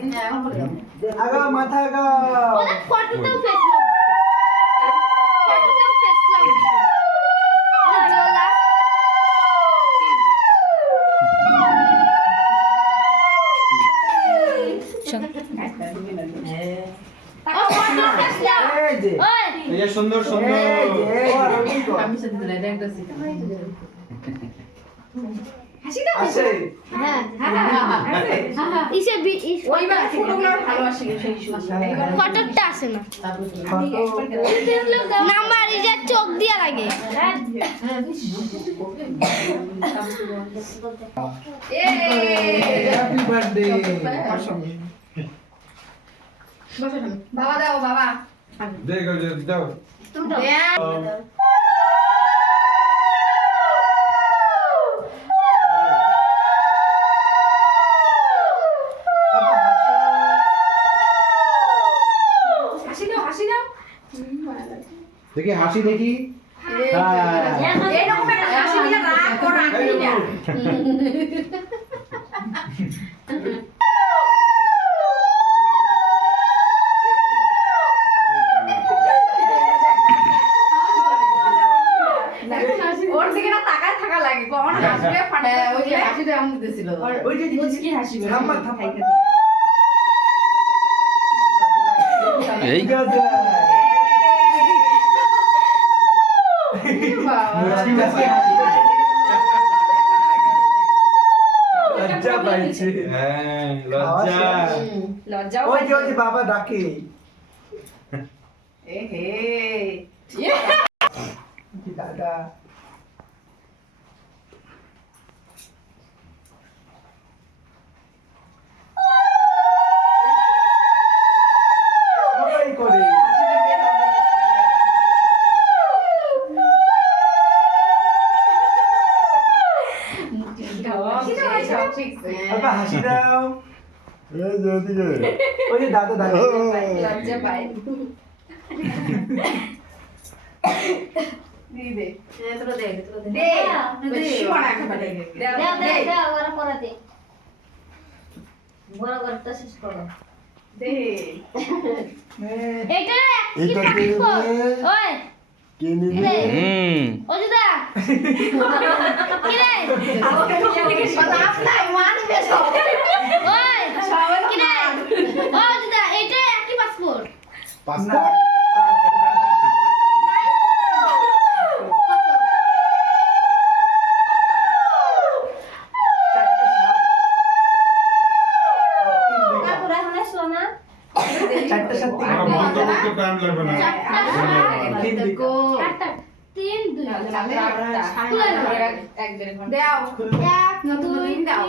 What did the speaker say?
আগা মাথা আগা ওদের ফটোটাও face lock ফটোটাও face lock জোলা এই সুন্দর সুন্দর হাসি দাও আছে হ্যাঁ ইসে ওইবার ফটোগুলো ভালো আসে সেই সময় ফটোটা আসে না নাম্বার ইজে চোখ দিয়া লাগে হ্যাপি বার্থডে বাবা দাও বাবা দেখো দাও হাসি দাও হাসি দাও দেখি হাসি দেখি এরকম একটা হাসি দিলে রাগ কর রাখবি না ওর দিকে না তাকায় থাকা লাগে কখন হাসবে ফাটে ওই যে হাসিটা এমন দিছিল ওই যে মুচকি হাসি থাম্মা থাম্মা এই মুচকি হাসি লজ্জা পাইছে হ্যাঁ লজ্জা লজ্জা ওই যে বাবা ডাকে এ হে দাদা সবাই করে বাবা হাসি দাও এই যে ওদিকে ওই যে দাদা দাদা লজ্জা পায় দে তোরা দে দে বেশি মনে একেবারে দে ওরা পড়াতে বড় করতে শেষ করো দে এইটা এইটা কে ওই কে নিবে অজুদা কি রে আপনার মানবে সব ওই সবাই কি রে অজুদা এইটা একই পাসপোর্ট পাসপোর্ট চারটা সাত দাও নতুন দাও